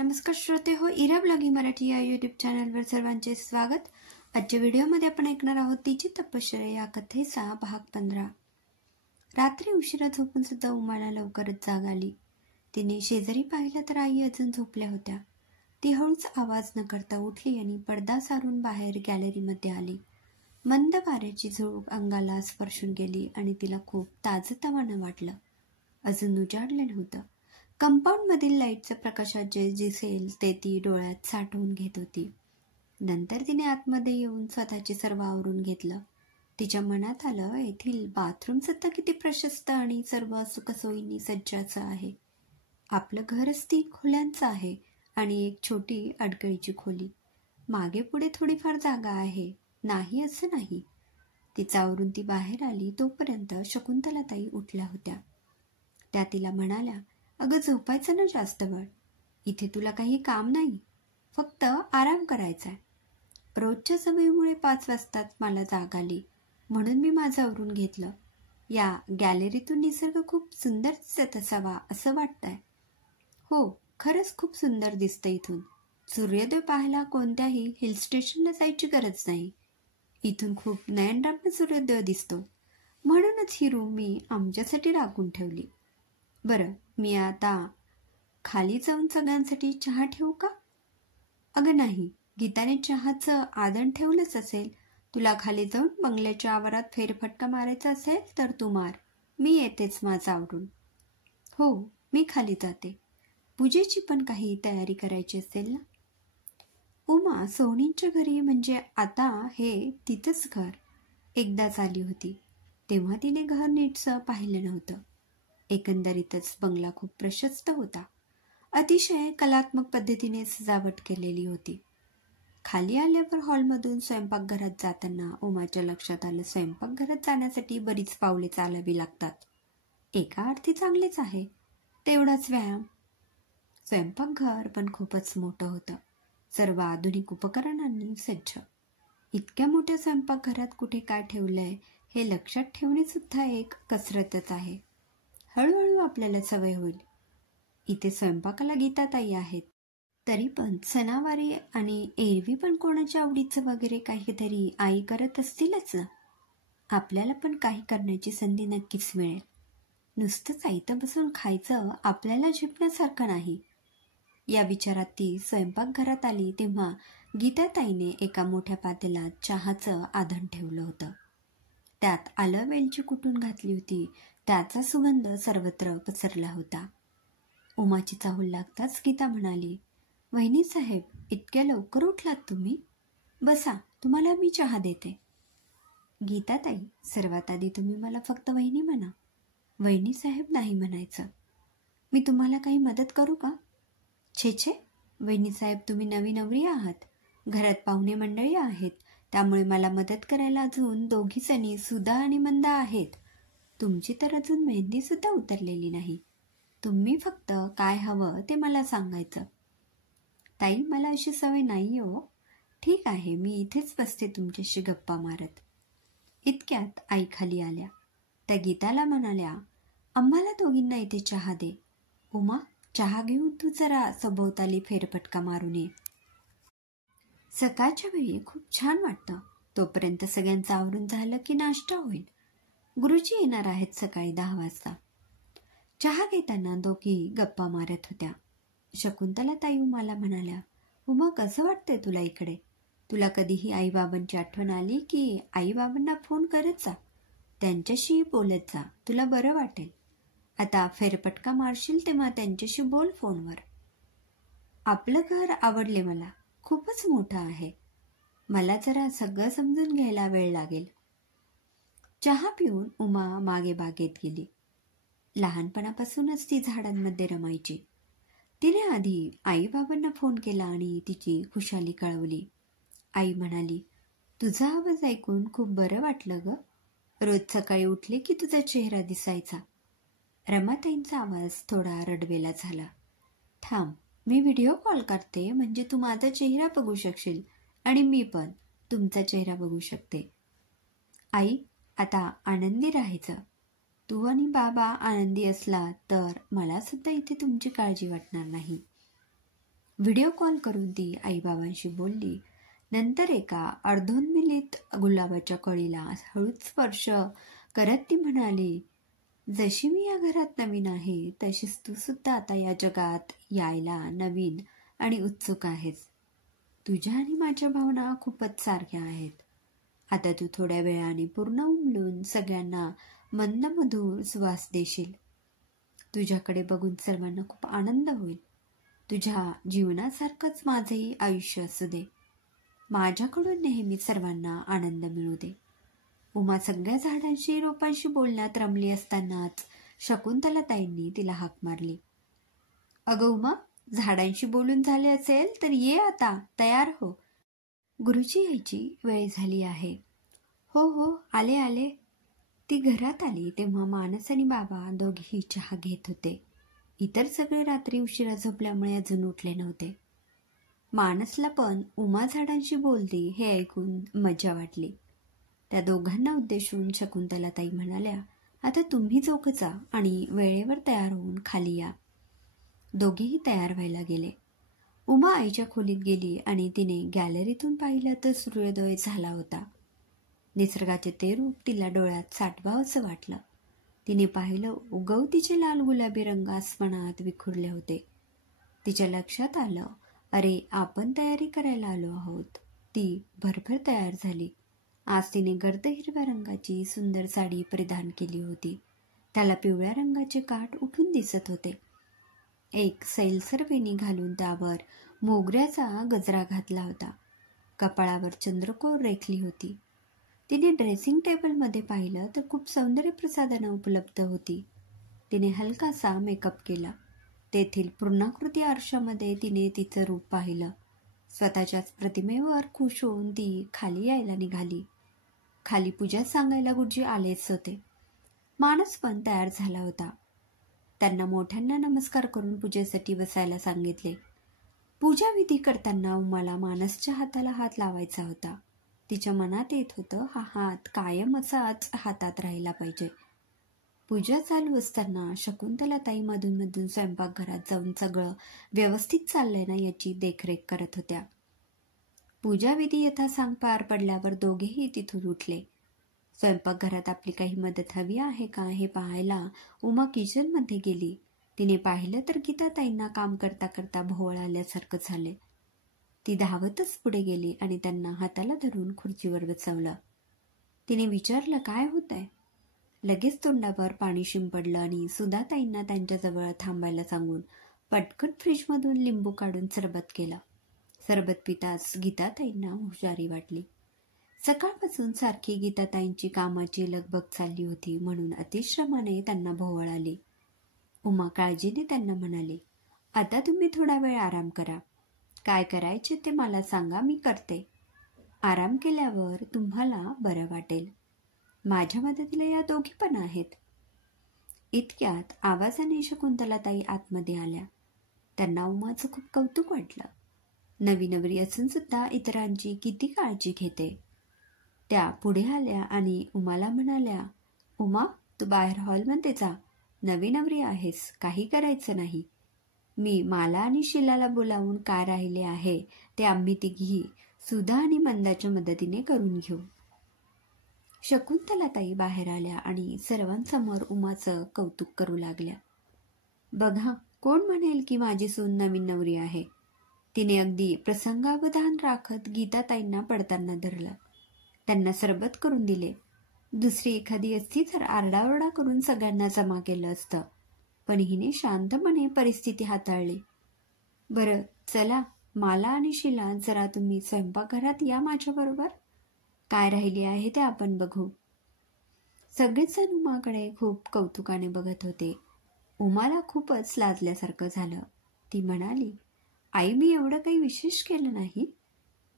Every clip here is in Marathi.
नमस्कार श्रोते हो, इरा ब्लॉगिंग मराठी या यूट्यूब चॅनलवर सर्वांचे स्वागत. आजच्या व्हिडिओमध्ये आपण ऐकणार आहोत तिची तपश्चर्या या कथेचा भाग 15. रात्री उशिरा झोपून सुद्धा उमाला लवकरच जाग आली. तिने शेजारी पाहिलं तर आई अजून झोपल्या होत्या. ती हळूच आवाज न करता उठली आणि पडदा सारून बाहेर गॅलरीमध्ये आली. मंद वाऱ्याची झुळूक अंगाला स्पर्शून गेली आणि तिला खूप ताजतवानं वाटलं. अजून उजाडलं नव्हतं. कंपाऊंडमधील लाईटच्या प्रकाशात जे दिसेल ते ती डोळ्यात साठवून घेत होती. नंतर तिने आतमध्ये येऊन स्वतःचे सर्व आवरून घेतलं. तिच्या मनात आलं, येथील बाथरूम सुद्धा किती प्रशस्त आणि सर्व सुखसोयींनी सज्जाचं आहे. आपलं घरच 3 खोल्यांचं आहे आणि एक छोटी अडगळीची खोली. मागे पुढे थोडीफार जागा आहे, नाही असं नाही. तिचं आवरून ती बाहेर आली तोपर्यंत शकुंतलाताई उठल्या होत्या. त्या तिला म्हणाल्या, अगं झोपायचं ना जास्त वेळ, इथे तुला काही काम नाही, फक्त आराम करायचा आहे. रोजच्या सवयीमुळे 5 वाजताच मला जाग आली म्हणून मी माझं आवरून घेतलं. या गॅलरीतून निसर्ग खूप सुंदर दिसत असावा असं वाटतंय. हो, खरंच खूप सुंदर दिसतं इथून. सूर्योदय पाहायला कोणत्याही हिल स्टेशनला जायची गरज नाही. इथून खूप नयनरम्य सूर्योदय दिसतो. म्हणूनच ही रूम मी आमच्यासाठी राखून ठेवली. बरं, मी आता खाली जाऊन सगळ्यांसाठी चहा ठेवू का? अगं नाही, गीताने चहाचं आदण ठेवलंच असेल. तुला खाली जाऊन बंगल्याच्या आवारात फेरफटका मारायचा असेल तर तू मार, मी येतेच माझं आवरून. हो, मी खाली जाते. पूजेची पण काही तयारी करायची असेल ना? उमा सोनींच्या घरी, म्हणजे आता हे तिचंच घर, एकदाच आली होती. तेव्हा तिने घर नीटसं पाहिलं नव्हतं. एकंदरीतच बंगला खूप प्रशस्त होता. अतिशय कलात्मक पद्धतीने सजावट केलेली होती. खाली आल्यावर हॉलमधून स्वयंपाकघरात जाताना उमाच्या लक्षात आलं, स्वयंपाकघरात जाण्यासाठी बरीच पावले चालावी लागतात. एका अर्थी चांगलेच आहे, तेवढाच व्यायाम. स्वयंपाकघर पण खूपच मोठं होतं, सर्व आधुनिक उपकरणांनी सज्ज. इतक्या मोठ्या स्वयंपाकघरात कुठे काय ठेवलंय हे लक्षात ठेवणे सुद्धा एक कसरतच आहे. हळूहळू आपल्याला सवय होईल. इथे स्वयंपाकाला गीताताई आहेत, तरी पण सणावारी आणि एरवी पण कोणाच्या आवडीचं वगैरे काहीतरी आई करत असतीलच ना. आपल्याला पण काही करण्याची संधी नक्कीच मिळेल. नुसतंच आयतं बसून खायचं आपल्याला झेपण्यासारखं नाही. या विचारात ती स्वयंपाकघरात आली तेव्हा गीताताईने एका मोठ्या पातेल्यात चहाचं आधण ठेवलं होतं. त्यात आलं वेलची कुटून घातली होती. त्याचा सुगंध सर्वत्र पसरला होता. उमाची चाहूल लागताच गीता म्हणाली, वहिनी साहेब, इतक्या लवकर उठलात तुम्ही? बसा, तुम्हाला मी चहा देते. गीताताई, सर्वात आधी तुम्ही मला फक्त वहिनी म्हणा, वहिनी साहेब नाही म्हणायचं. मी तुम्हाला काही मदत करू का? छे छे, वहिनी साहेब, तुम्ही नवी नवरी आहात, घरात पाहुणे मंडळी आहेत, त्यामुळे मला मदत करायला अजून 2 जणी सुधा आणि मंदा आहेत. तुमची तर अजून मेहंदी सुद्धा उतरलेली नाही. तुम्ही फक्त काय हवं ते मला सांगायचं. ताई, मला अशी सवय नाही हो. ठीक आहे, मी इथेच बसते तुमच्याशी गप्पा मारत. इतक्यात आई खाली आल्या. त्या गीताला म्हणाल्या, आम्हाला दोघींना इथे चहा दे. उमा, चहा घेऊन तू जरा सभोवताली फेरफटका मारून ये. सकाळच्या वेळी खूप छान वाटतं. तोपर्यंत सगळ्यांचं आवरून झालं की नाश्ता होईल. गुरुजी येणार आहेत सकाळी 10 वाजता. चहा घेताना दोघी गप्पा मारत होत्या. शकुंतलाताई उमाला म्हणाल्या, उमा, कसं वाटतंय तुला इकडे? तुला कधीही आईबाबांची आठवण आली की आईबाबांना फोन करत जा, त्यांच्याशी बोलत जा, तुला बरं वाटेल. आता फेरफटका मारशील तेव्हा त्यांच्याशी बोल फोनवर. आपलं घर आवडले मला, खूपच मोठं आहे. मला जरा सगळं समजून घ्यायला वेळ लागेल. चहा पिऊन उमा मागे बागेत गेली. लहानपणापासूनच ती झाडांमध्ये रमायची. तिने आधी आईबाबांना फोन केला आणि तिची खुशाली कळवली. आई म्हणाली, तुझा आवाज ऐकून खूप बरं वाटलं ग. रोज सकाळी उठले की तुझा चेहरा दिसायचा. रमाताईंचा आवाज थोडा रडवेला झाला. थांब, मी व्हिडिओ कॉल करते, म्हणजे तू माझा चेहरा बघू शकशील आणि मी पण तुमचा चेहरा बघू शकते. आई, आता आनंदी राहायचं. तू आणि बाबा आनंदी असला तर मला सुद्धा इथे तुमची काळजी वाटणार नाही. व्हिडिओ कॉल करून ती आईबाबांशी बोलली. नंतर एका अर्धोन्मिलित गुलाबाच्या कळीला हळूच स्पर्श करत ती म्हणाली, जशी मी या घरात नवीन आहे तशीच तू सुद्धा आता या जगात यायला नवीन आणि उत्सुक आहेस. तुझ्या आणि माझ्या भावना खूपच सारख्या आहेत. आता तू थोड्या वेळाने पूर्ण उमलून सगळ्यांना मंदमधुर सुवास देशील. तुझ्याकडे बघून सर्वांना खूप आनंद होईल. तुझ्या जीवनासारखंच माझंही आयुष्य असू दे. माझ्याकडून नेहमी सर्वांना आनंद मिळू दे. उमा सगळ्या झाडांशी रोपांशी बोलण्यात रमली असतानाच शकुंतलाताईंनी तिला हाक मारली. अगं उमा, झाडांशी बोलून झाले असेल तर ये आता, तयार हो. गुरुजी यायची वेळ झाली आहे. हो हो, आले आले. ती घरात आली तेव्हा मानस आणि बाबा दोघेही चहा घेत होते. इतर सगळे रात्री उशिरा झोपल्यामुळे अजून उठले नव्हते. मानसला पण उमा झाडांशी बोलती हे ऐकून मजा वाटली. त्या दोघांना उद्देशून शकुंतलाताई म्हणाल्या, आता तुम्ही दोघं जा आणि वेळेवर तयार होऊन खाली या. दोघेही तयार व्हायला गेले. उमा आईच्या खोलीत गेली आणि तिने गॅलरीतून पाहिलं तर सूर्योदय झाला होता. निसर्गाचे ते रूप तिला डोळ्यात साठवावं असं वाटलं. तिने पाहिलं उगवतीचे लाल गुलाबी रंग आसमानात विखुरले होते. तिच्या लक्षात आलं, अरे आपण तयारी करायला आलो आहोत. ती भरभर तयार झाली. आज तिने गर्द हिरव्या रंगाची सुंदर साडी परिधान केली होती. त्याला पिवळ्या रंगाचे काठ उठून दिसत होते. एक सैलसर वेणी घालून त्यावर मोगऱ्याचा गजरा घातला होता. कपाळावर चंद्रकोर रेखली होती. तिने ड्रेसिंग टेबलमध्ये पाहिलं तर खूप सौंदर्य प्रसाधनं उपलब्ध होती. तिने हलकासा मेकअप केला. तेथील पूर्णाकृती आरशामध्ये तिने तिचं रूप पाहिलं. स्वतःच्याच प्रतिमेवर खुश होऊन ती खाली यायला निघाली. खाली पूजा सांगायला गुरुजी आलेच होते. मानस पण तयार झाला होता. त्यांना मोठ्यांना नमस्कार करून पूजेसाठी बसायला सांगितले. पूजा विधी करताना उमाला मानसच्या हाताला हात लावायचा होता. तिच्या मनात येत होतं, हा हात कायम असाच हातात राहिला पाहिजे. पूजा चालू असताना शकुंतलाताई मधून मधून स्वयंपाकघरात जाऊन सगळं व्यवस्थित चाललंय ना याची देखरेख करत होत्या. पूजा विधी यथासांग पार पडल्यावर दोघेही तिथून उठले. स्वयंपाकघरात आपली काही मदत हवी आहे का हे पाहायला उमा किचनमध्ये गेली. तिने पाहिलं तर गीताताईंना काम करता करता भोवळ आल्यासारखं झाले. ती धावतच पुढे गेली आणि त्यांना हाताला धरून खुर्चीवर बसवलं. तिने विचारलं, काय होतंय? लगेच तोंडावर पाणी शिंपडलं आणि सुधाताईंना त्यांच्याजवळ थांबायला सांगून पटकन फ्रीजमधून लिंबू काढून सरबत केलं. सरबत पिताच गीताताईंना हुशारी वाटली. सकाळपासून सारखी गीताताईंची कामाची लगबग चालली होती म्हणून अतिश्रमाने त्यांना भोवळ आली. उमा काळजीने त्यांना म्हणाली, आता तुम्ही थोडा वेळ आराम करा. काय करायचे ते मला सांगा, मी करते. आराम केल्यावर तुम्हाला बरं वाटेल. माझ्या मदतीला या दोघी पण आहेत. इतक्यात आवाजाने शकुंतलाताई आतमध्ये आल्या. त्यांना उमाचं खूप कौतुक वाटलं. नवी नवरी असून सुद्धा इतरांची किती काळजी घेते. त्या पुढे आल्या आणि उमाला म्हणाल्या, उमा तू बाहेर हॉलमध्ये जा. नवी नवरी आहेस, काही करायचं नाही. मी माला आणि शिलाला बोलावून काय राहिले आहे ते आम्ही तिघी सुधा आणि मंदाच्या मदतीने करून घेऊ. शकुंतलाताई बाहेर आल्या आणि सर्वांसमोर उमाचं कौतुक करू लागल्या. बघा, कोण म्हणेल की माझी सून नवीन नवरी आहे. तिने अगदी प्रसंगावधान राखत गीताताईंना पडताना धरलं. त्यांना सरबत करून दिले. दुसरी एखादी असती तर आरडाओरडा करून सगळ्यांना जमा केलं असतं, पण हिने शांतपणे परिस्थिती हाताळली. बरं चला, माला आणि शिला जरा तुम्ही स्वयंपाकघरात या माझ्याबरोबर. काय राहिली आहे ते आपण बघू. सगळेच जण उमाकडे खूप कौतुकाने बघत होते. उमाला खूपच लाजल्यासारखं झालं. ती म्हणाली, आई मी एवढं काही विशेष केलं नाही.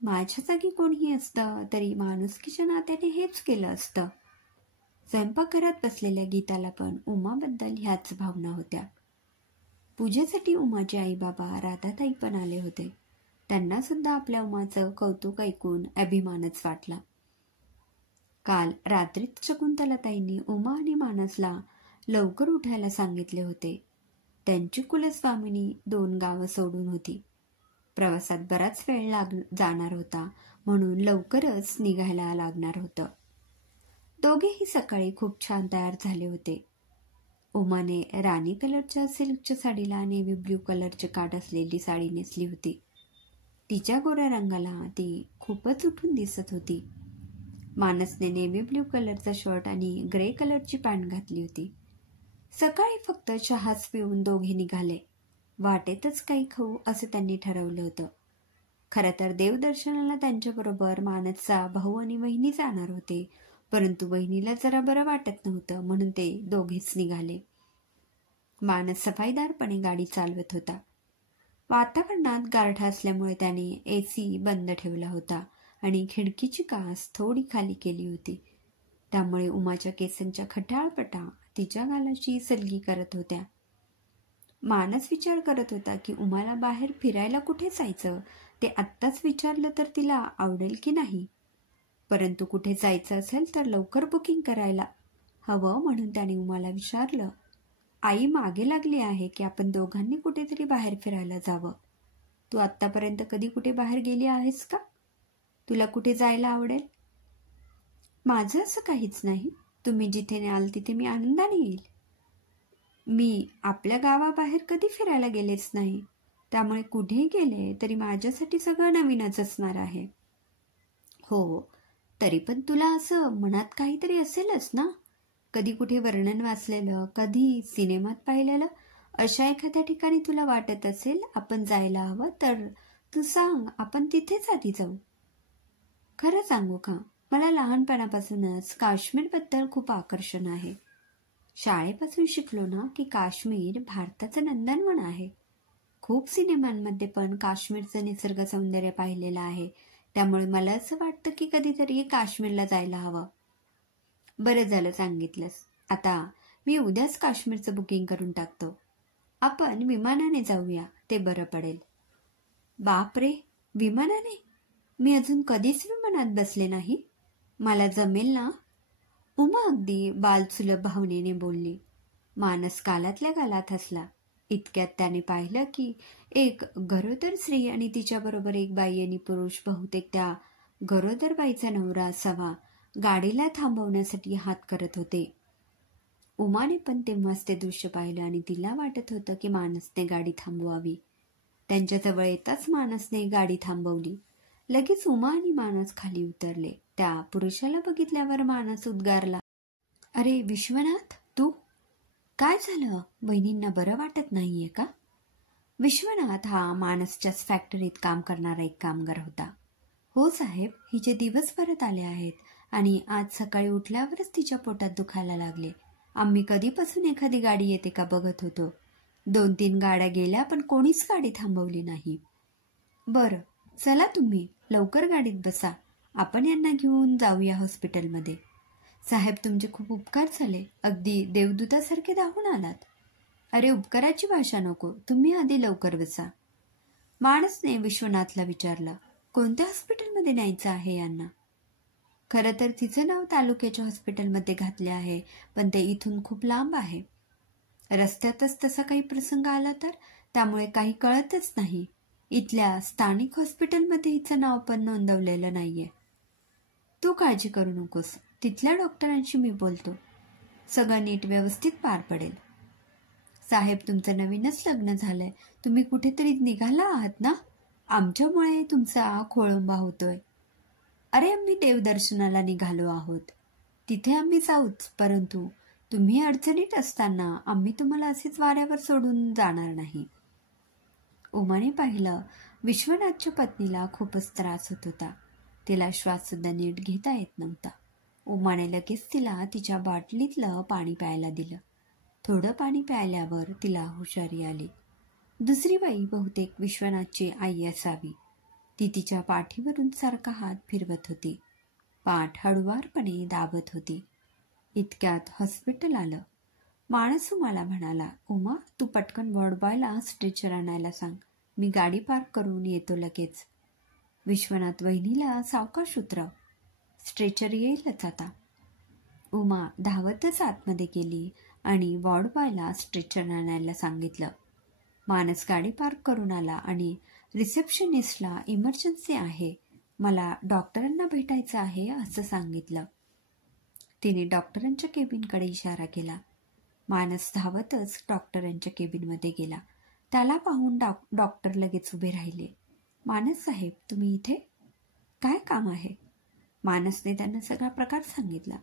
माझ्या जागी कोणीही असतं तरी माणुसकीच्या नात्याने हेच केलं असतं. स्वयंपाकघरात बसलेल्या गीताला पण उमाबद्दल ह्याच भावना होत्या. पूजेसाठी उमाचे आई बाबा राधाताई पण आले होते. त्यांना सुद्धा आपल्या उमाचं कौतुक ऐकून अभिमानच वाटला. काल रात्रीत शकुंतलाताईंनी उमा आणि मानसला लवकर उठायला सांगितले होते. त्यांची कुलस्वामिनी 2 गावं सोडून होती. प्रवासात बराच वेळ जाणार होता, म्हणून लवकरच निघायला लागणार होतं. दोघेही सकाळी खूप छान तयार झाले होते. उमाने राणी कलरच्या सिल्कच्या साडीला नेव्ही ब्ल्यू कलरचे काठ असलेली साडी नेसली होती. तिच्या गोऱ्या रंगाला ती खूपच उठून दिसत होती. मानसने नेव्ही ब्ल्यू कलरचा शर्ट आणि ग्रे कलरची पॅन्ट घातली होती. सकाळी फक्त चहाच पिऊन दोघे निघाले. वाटेतच काही खाऊ असं त्यांनी ठरवलं होतं. खरं तर देवदर्शनाला त्यांच्याबरोबर मानसचा भाऊ आणि वहिनी जाणार होते, परंतु वहिनीला जरा बरं वाटत नव्हतं, म्हणून ते दोघेच निघाले. मानस सफाईदारपणे गाडी चालवत होता. वातावरणात गारठा असल्यामुळे त्याने AC बंद ठेवला होता आणि खिडकीची काच थोडी खाली केली होती. त्यामुळे उमाच्या केसांच्या खट्याळपटा तिच्या गालाची सलगी करत होत्या. मानस विचार करत होता की उमाला बाहेर फिरायला कुठे जायचं ते आत्ताच विचारलं तर तिला आवडेल की नाही. परंतु कुठे जायचं असेल तर लवकर बुकिंग करायला हवं, म्हणून त्याने उमाला विचारलं, आई मागे लागली आहे की आपण दोघांनी कुठेतरी बाहेर फिरायला जावं. तू आत्तापर्यंत कधी कुठे बाहेर गेली आहेस का? तुला कुठे जायला आवडेल? माझं असं काहीच नाही. तुम्ही जिथे न्याल तिथे मी आनंदाने येईल. मी आपल्या गावाबाहेर कधी फिरायला गेलेच नाही, त्यामुळे कुठेही गेले तरी माझ्यासाठी सगळं नवीनच असणार आहे. हो, तरी पण तुला असं मनात काहीतरी असेलच ना? कधी कुठे वर्णन वाचलेलं, कधी सिनेमात पाहिलेलं, अशा एखाद्या ठिकाणी तुला वाटत असेल आपण जायला हवं तर तू सांग, आपण तिथेच आधी जाऊ. खरं सांगू का, मला लहानपणापासूनच काश्मीरबद्दल खूप आकर्षण आहे. शाळेपासून शिकलो ना की काश्मीर भारताचं नंदनवन आहे. खूप सिनेमांमध्ये पण काश्मीरचं निसर्ग सौंदर्य पाहिलेलं आहे. त्यामुळे मला असं वाटतं की कधीतरी काश्मीरला जायला हवं. बरं झालं सांगितलंस. आता मी उद्याच काश्मीरचं बुकिंग करून टाकतो. आपण विमानाने जाऊया, ते बरं पडेल. बापरे, विमानाने? मी अजून कधीच विमानात बसले नाही. मला जमेल ना? उमा अगदी बालसुलभ भावनेने बोलली. मानस गालातल्या गालात हसला. इतक्यात त्याने पाहिलं की एक गरोदर स्त्री आणि तिच्याबरोबर एक बाई आणि पुरुष, बहुतेक त्या गरोदर बाईचा नवरा असावा, गाडीला थांबवण्यासाठी हात करत होते. उमाने पण तेव्हाच ते दृश्य पाहिलं आणि तिला वाटत होतं की मानसने गाडी थांबवावी. त्यांच्याजवळ येताच मानसने गाडी थांबवली. लगेच उमा आणि मानस खाली उतरले. त्या पुरुषाला बघितल्यावर मानस उद्गारला, अरे विश्वनाथ, तू? काय झालं? बहिणींना बरं वाटत नाहीये का? विश्वनाथ हा मानसच्याच फॅक्टरीत काम करणारा एक कामगार होता. हो साहेब, हिचे दिवस परत आले आहेत आणि आज सकाळी उठल्यावरच तिच्या पोटात दुखायला लागले. आम्ही कधीपासून एखादी गाडी येते का बघत होतो. 2-3 गाड्या गेल्या पण कोणीच गाडी थांबवली नाही. बरं, चला तुम्ही लवकर गाडीत बसा. आपण यांना घेऊन जाऊया हॉस्पिटलमध्ये. साहेब, तुमचे खूप उपकार झाले. अगदी देवदूतासारखे धावून आलात. अरे, उपकाराची भाषा नको, तुम्ही आधी लवकर बसा. मानसने विश्वनाथला विचारलं, कोणत्या हॉस्पिटलमध्ये न्यायचं आहे यांना? खरं तर तिचं नाव तालुक्याच्या हॉस्पिटलमध्ये घातले आहे, पण ते इथून खूप लांब आहे. रस्त्यातच तसा काही प्रसंग आला तर, त्यामुळे काही कळतच नाही. इथल्या स्थानिक हॉस्पिटलमध्ये हिचं नाव पण नोंदवलेलं नाहीये. तू काळजी करू नकोस, तिथल्या डॉक्टरांशी मी बोलतो. सगळं नीट व्यवस्थित पार पडेल. साहेब, तुमचं नवीनच लग्न झालंय. तुम्ही कुठेतरी निघाला आहात ना? आमच्यामुळे तुमचा खोळंबा होतोय. अरे, आम्ही देवदर्शनाला निघालो आहोत. तिथे आम्ही जाऊच, परंतु तुम्ही अडचणीत असताना आम्ही तुम्हाला असेच वाऱ्यावर सोडून जाणार नाही. उमाने पाहिलं, विश्वनाथच्या पत्नीला खूपच त्रास होत होता. तिला श्वास सुद्धा नीट घेता येत नव्हता. उमाने लगेच तिला तिच्या बाटलीतलं पाणी प्यायला दिलं. थोडं पाणी प्यायल्यावर तिला हुशारी आली. दुसरी बाई बहुतेक विश्वनाथची आई असावी. ती तिच्या पाठीवरून सारखा हात फिरवत होती. पाठ हळुवारपणे दाबत होती. इतक्यात हॉस्पिटल आलं. माणस उमाला म्हणाला, उमा, तू पटकन वॉर्ड बॉयला स्ट्रेचर आणायला सांग. मी गाडी पार्क करून येतो लगेच. विश्वनाथ, वहिनीला सावकाश उतरव, स्ट्रेचर येईलच आता. उमा धावतच आतमध्ये गेली आणि वॉर्ड बॉयला स्ट्रेचर आणायला सांगितलं. मानस गाडी पार्क करून आला आणि रिसेप्शनिस्टला इमर्जन्सी आहे, मला डॉक्टरांना भेटायचं आहे असं सांगितलं. तिने डॉक्टरांच्या केबिनकडे इशारा केला. मानस धावतच डॉक्टरांच्या केबिनमध्ये गेला. त्याला पाहून डॉक्टर लगेच उभे राहिले. मानस साहेब, तुम्ही इथे? काय काम आहे? मानसने त्यांना सगळा प्रकार सांगितला.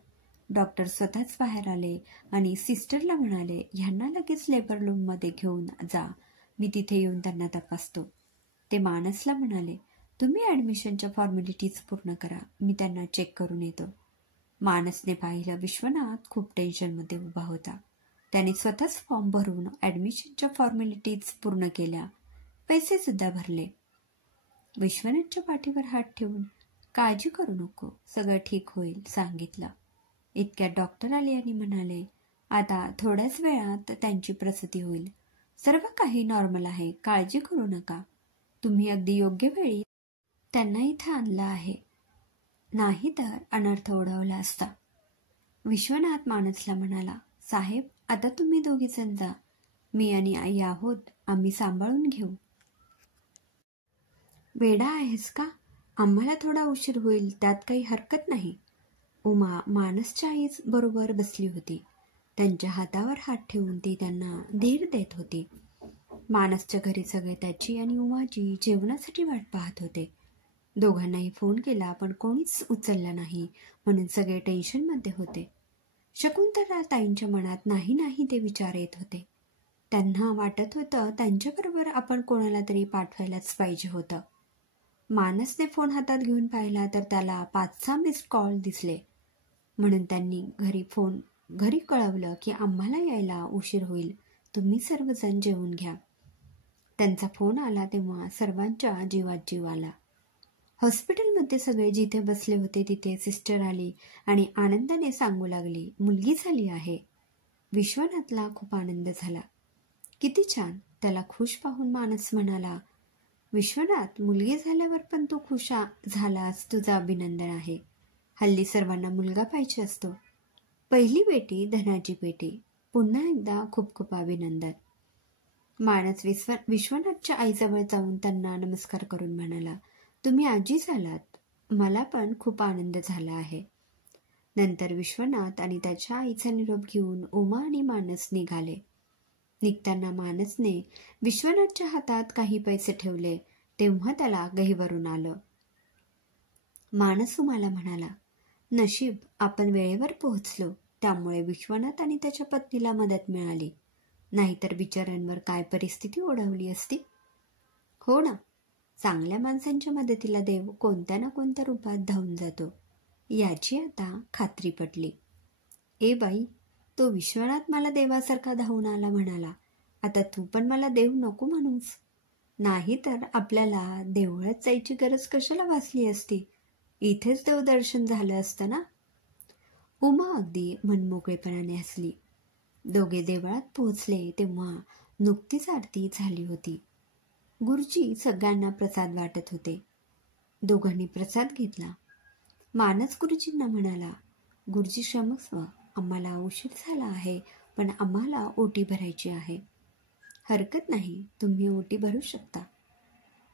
डॉक्टर स्वतःच बाहेर आले आणि सिस्टरला म्हणाले, ह्यांना लगेच लेबर रूममध्ये घेऊन जा, मी तिथे येऊन त्यांना तपासतो. ते मानसला म्हणाले, तुम्ही ॲडमिशनच्या फॉर्मॅलिटीज पूर्ण करा, मी त्यांना चेक करून येतो. मानसने पाहिलं, विश्वनाथ खूप टेन्शनमध्ये उभा होता. त्याने स्वतःच फॉर्म भरून ॲडमिशनच्या फॉर्मॅलिटीज पूर्ण केल्या, पैसे सुद्धा भरले. विश्वनाथच्या पाठीवर हात ठेवून, काळजी करू नको, सगळं ठीक होईल सांगितलं. इतक्यात डॉक्टर आले आणि म्हणाले, आता थोड्याच वेळात त्यांची प्रसूती होईल, सर्व काही नॉर्मल आहे, काळजी करू नका. तुम्ही अगदी योग्य वेळी त्यांना इथं आणलं आहे, नाही तर अनर्थ ओढवला असता. विश्वनाथ मानसला म्हणाला, साहेब आता तुम्ही दोघीजण जा, मी आणि आई आहोत, आम्ही सांभाळून घेऊ. वेडा आहेस का? आम्हाला थोडा उशीर होईल, त्यात काही हरकत नाही. उमा मानसच्या आई बरोबर बसली होती. त्यांच्या हातावर हात ठेवून ती त्यांना धीर देत होती. मानसच्या घरी सगळे त्याची आणि उमाची जेवणासाठी वाट पाहत होते. दोघांनाही फोन केला पण कोणीच उचलला नाही, म्हणून सगळे टेन्शनमध्ये होते. शकुंतला ताईंच्या मनात नाही नाही ते विचार येत होते. त्यांना वाटत होतं त्यांच्याबरोबर आपण कोणाला तरी पाठवायलाच पाहिजे होतं. मानसने फोन हातात घेऊन पाहिला तर त्याला 5-6 मिस्ड कॉल दिसले, म्हणून त्यांनी घरी कळवलं की आम्हाला यायला उशीर होईल, तुम्ही सर्वजण जेवून घ्या. त्यांचा फोन आला तेव्हा सर्वांच्या जीवात जीव आला. हॉस्पिटलमध्ये सगळे जिथे बसले होते तिथे सिस्टर आली आणि आनंदाने सांगू लागली, मुलगी झाली आहे. विश्वनाथला खूप आनंद झाला. किती छान, त्याला खुश पाहून मानस म्हणाला, विश्वनाथ, मुलगी झाल्यावर पण तू खुश झालास, तुझं अभिनंदन आहे. हल्ली सर्वांना मुलगा पाहिजे असतो. पहिली बेटी धनाची पेटी. पुन्हा एकदा खूप खूप अभिनंदन. मानस विश्वनाथच्या आईजवळ जाऊन त्यांना नमस्कार करून म्हणाला, तुम्ही आजी झालात, मला पण खूप आनंद झाला आहे. नंतर विश्वनाथ आणि त्याच्या आईचा निरोप घेऊन उमा आणि मानस निघाले. निघताना मानसने विश्वनाथच्या हातात काही पैसे ठेवले तेव्हा त्याला गहिवरून आलं. मानस उमाला म्हणाला, नशीब आपण वेळेवर पोहोचलो, त्यामुळे विश्वनाथ आणि त्याच्या पत्नीला मदत मिळाली, नाहीतर बिचाऱ्यांवर काय परिस्थिती ओढवली असती. हो ना, चांगल्या माणसांच्या मदतीला देव कोणत्या ना कोणत्या रूपात धावून जातो, याची आता खात्री पटली. ए बाई, तो विश्वनाथ मला देवासारखा धावून आला म्हणाला, आता तू पण मला देव नको म्हणूस, नाही तर आपल्याला देवळात जायची गरज कशाला भासली असती, इथेच देवदर्शन झालं असतं ना. उमा अगदी मनमोकळेपणाने हसली. दोघे देवळात पोहोचले तेव्हा नुकतीच आरती झाली होती. गुरुजी सगळ्यांना प्रसाद वाटत होते. दोघांनी प्रसाद घेतला. मानस गुरुजींना म्हणाला, गुरुजी क्षमस्व, आम्हाला उशीर झाला आहे, पण आम्हाला ओटी भरायची आहे. हरकत नाही, तुम्ही ओटी भरू शकता.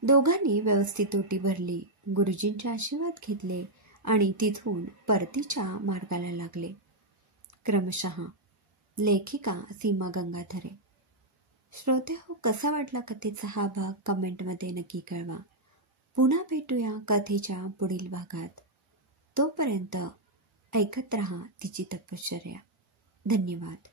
दोघांनी व्यवस्थित ओटी भरली, गुरुजींचे आशीर्वाद घेतले आणि तिथून परतीच्या मार्गाला लागले. क्रमशः. लेखिका सीमा गंगाधरे. श्रोते हो, कसा वाटला कथेचा हा भाग कमेंटमध्ये नक्की कळवा. पुन्हा भेटूया कथेच्या पुढील भागात. तोपर्यंत ऐकत रहा तिची तपश्चर्या. धन्यवाद.